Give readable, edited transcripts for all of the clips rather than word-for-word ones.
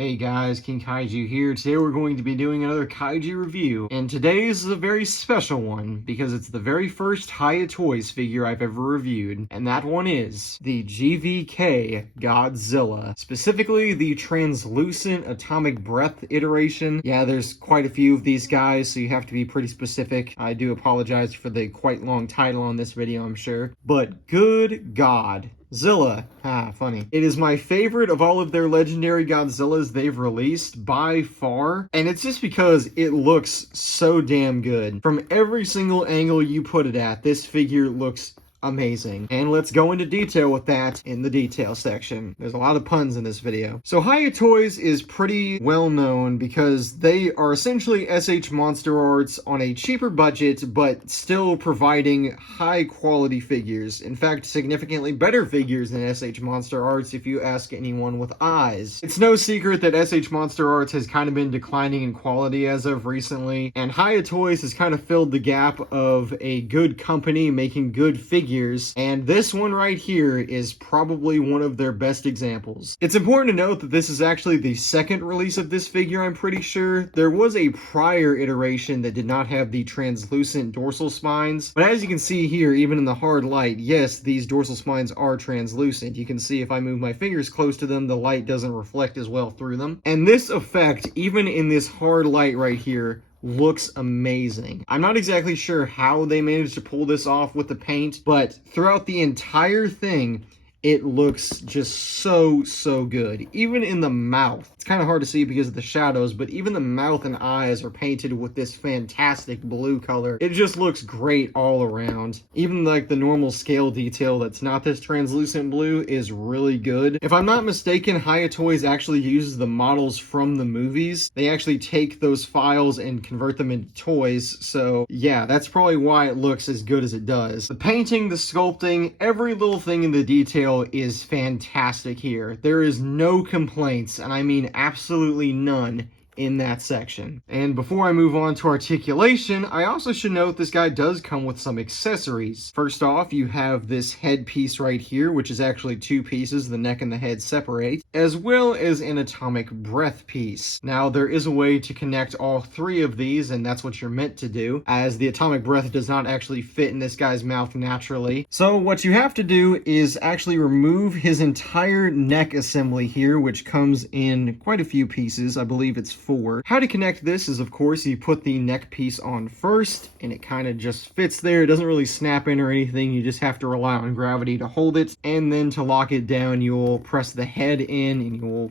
Hey guys, King Kaiju here. Today we're going to be doing another Kaiju review, and today's is a very special one because it's the very first Hiya Toys figure I've ever reviewed, and that one is the GVK Godzilla, specifically the translucent atomic breath iteration. Yeah, there's quite a few of these guys, so you have to be pretty specific. I do apologize for the quite long title on this video, I'm sure, but good God. Zilla. Funny. It is my favorite of all of their legendary Godzillas they've released by far, and it's just because it looks so damn good. From every single angle you put it at, this figure looks amazing. And let's go into detail with that in the detail section. There's a lot of puns in this video. So Hiya Toys is pretty well known because they are essentially SH Monster Arts on a cheaper budget, but still providing high quality figures. In fact, significantly better figures than SH Monster Arts if you ask anyone with eyes. It's no secret that SH Monster Arts has kind of been declining in quality as of recently, and Hiya Toys has kind of filled the gap of a good company making good figures. And this one right here is probably one of their best examples. It's important to note that this is actually the second release of this figure, I'm pretty sure. There was a prior iteration that did not have the translucent dorsal spines, but as you can see here, even in the hard light, yes, these dorsal spines are translucent. You can see if I move my fingers close to them, the light doesn't reflect as well through them. And this effect, even in this hard light right here, looks amazing. I'm not exactly sure how they managed to pull this off with the paint, but throughout the entire thing, it looks just so good. Even in the mouth. It's kind of hard to see because of the shadows, but even the mouth and eyes are painted with this fantastic blue color. It just looks great all around. Even like the normal scale detail that's not this translucent blue is really good. If I'm not mistaken, Hiya Toys actually uses the models from the movies. They actually take those files and convert them into toys, so yeah, that's probably why it looks as good as it does. The painting, the sculpting, every little thing in the detail is fantastic here. There is no complaints, and I mean absolutely none in that section. And before I move on to articulation, I also should note this guy does come with some accessories. First off, you have this headpiece right here, which is actually two pieces, the neck and the head separate, as well as an atomic breath piece. Now, there is a way to connect all three of these, and that's what you're meant to do, as the atomic breath does not actually fit in this guy's mouth naturally. So what you have to do is actually remove his entire neck assembly here, which comes in quite a few pieces. I believe it's 4. How to connect this is, of course, you put the neck piece on first, and it kind of just fits there. It doesn't really snap in or anything. You just have to rely on gravity to hold it, and then to lock it down, you'll press the head in, and you'll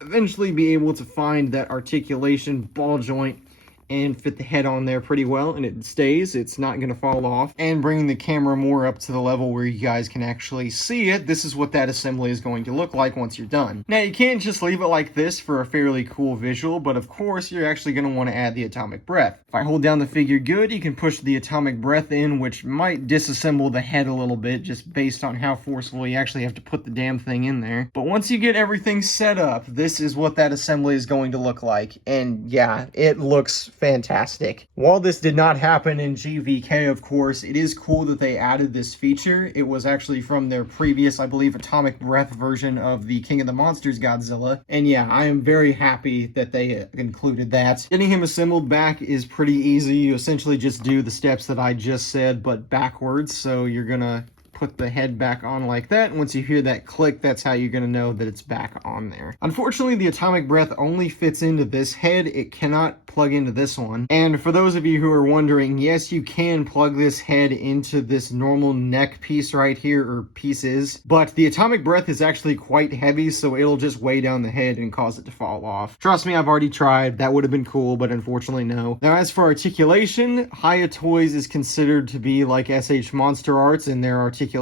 eventually be able to find that articulation ball joint and fit the head on there pretty well, and it stays. It's not going to fall off. And bringing the camera more up to the level where you guys can actually see it, this is what that assembly is going to look like once you're done. Now, you can't just leave it like this for a fairly cool visual, but of course, you're actually going to want to add the atomic breath. If I hold down the figure good, you can push the atomic breath in, which might disassemble the head a little bit, just based on how forceful you actually have to put the damn thing in there. But once you get everything set up, this is what that assembly is going to look like. And yeah, it looks fantastic. While this did not happen in GVK, of course, it is cool that they added this feature. It was actually from their previous, I believe, atomic breath version of the King of the Monsters Godzilla. And yeah, I am very happy that they included that. Getting him assembled back is pretty easy. You essentially just do the steps that I just said, but backwards. So you're gonna put the head back on like that, and once you hear that click, that's how you're going to know that it's back on there. Unfortunately, the atomic breath only fits into this head. It cannot plug into this one. And for those of you who are wondering, yes, you can plug this head into this normal neck piece right here, or pieces, but the atomic breath is actually quite heavy, so it'll just weigh down the head and cause it to fall off. Trust me, I've already tried. That would have been cool, but unfortunately, no. Now, as for articulation, Hiya Toys is considered to be like SH Monster Arts in their articulation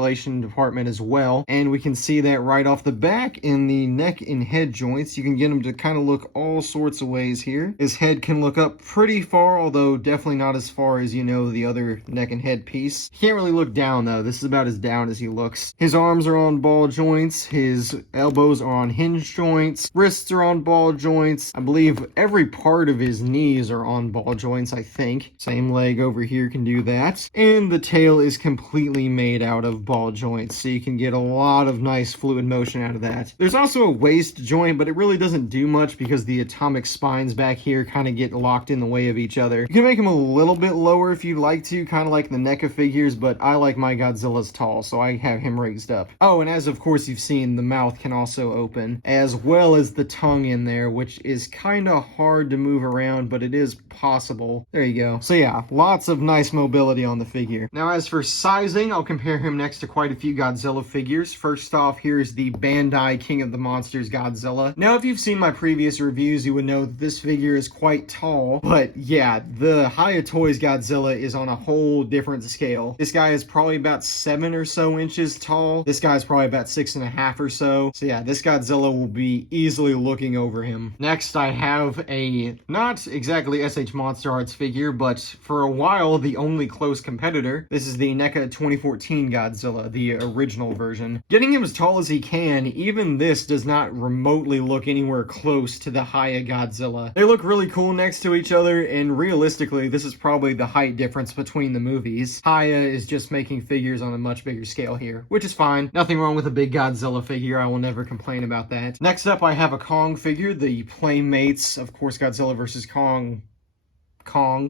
department as well, and we can see that right off the back in the neck and head joints. You can get them to kind of look all sorts of ways here. His head can look up pretty far, although definitely not as far as, you know, the other neck and head piece. Can't really look down though. This is about as down as he looks. His arms are on ball joints, his elbows are on hinge joints, wrists are on ball joints. I believe every part of his knees are on ball joints, I think. Same leg over here can do that. And the tail is completely made out of of ball joints, so you can get a lot of nice fluid motion out of that. There's also a waist joint, but it really doesn't do much because the atomic spines back here kind of get locked in the way of each other. You can make them a little bit lower if you'd like to, kind of like the NECA figures, but I like my Godzilla's tall, so I have him raised up. Oh, and as of course you've seen, the mouth can also open, as well as the tongue in there, which is kind of hard to move around, but it is possible. There you go. So yeah, lots of nice mobility on the figure. Now as for sizing, I'll compare him next to quite a few Godzilla figures. First off, here's the Bandai King of the Monsters Godzilla. Now if you've seen my previous reviews, you would know that this figure is quite tall, but yeah, the Hiya Toys Godzilla is on a whole different scale. This guy is probably about 7 or so inches tall. This guy's probably about 6.5 or so. So yeah, this Godzilla will be easily looking over him. Next, I have a not exactly SH Monster Arts figure, but for a while the only close competitor. This is the NECA 2014 Godzilla, the original version. Getting him as tall as he can, even this does not remotely look anywhere close to the Hiya Godzilla. They look really cool next to each other, and realistically, this is probably the height difference between the movies. Hiya is just making figures on a much bigger scale here, which is fine. Nothing wrong with a big Godzilla figure. I will never complain about that. Next up, I have a Kong figure, the Playmates, of course, Godzilla vs. Kong,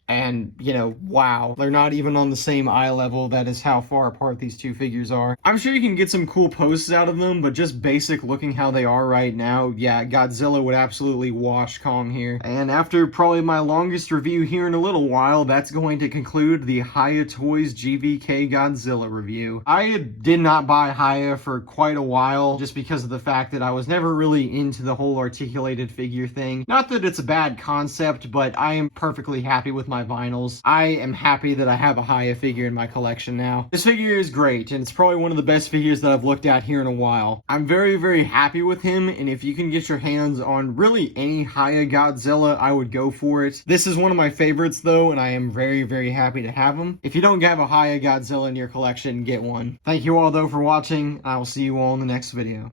and you know, wow, they're not even on the same eye level. That is how far apart these two figures are. I'm sure you can get some cool poses out of them, but just basic looking how they are right now, yeah, Godzilla would absolutely wash Kong here. And after probably my longest review here in a little while, that's going to conclude the Hiya Toys GVK Godzilla review. I did not buy Hiya for quite a while just because of the fact that I was never really into the whole articulated figure thing. Not that it's a bad concept, but I am perfectly happy with my vinyls. I am happy that I have a Hiya figure in my collection now. This figure is great, and it's probably one of the best figures that I've looked at here in a while. I'm very, very happy with him, and if you can get your hands on really any Hiya Godzilla, I would go for it. This is one of my favorites though, and I am very, very happy to have him. If you don't have a Hiya Godzilla in your collection, get one. Thank you all though for watching, and I will see you all in the next video.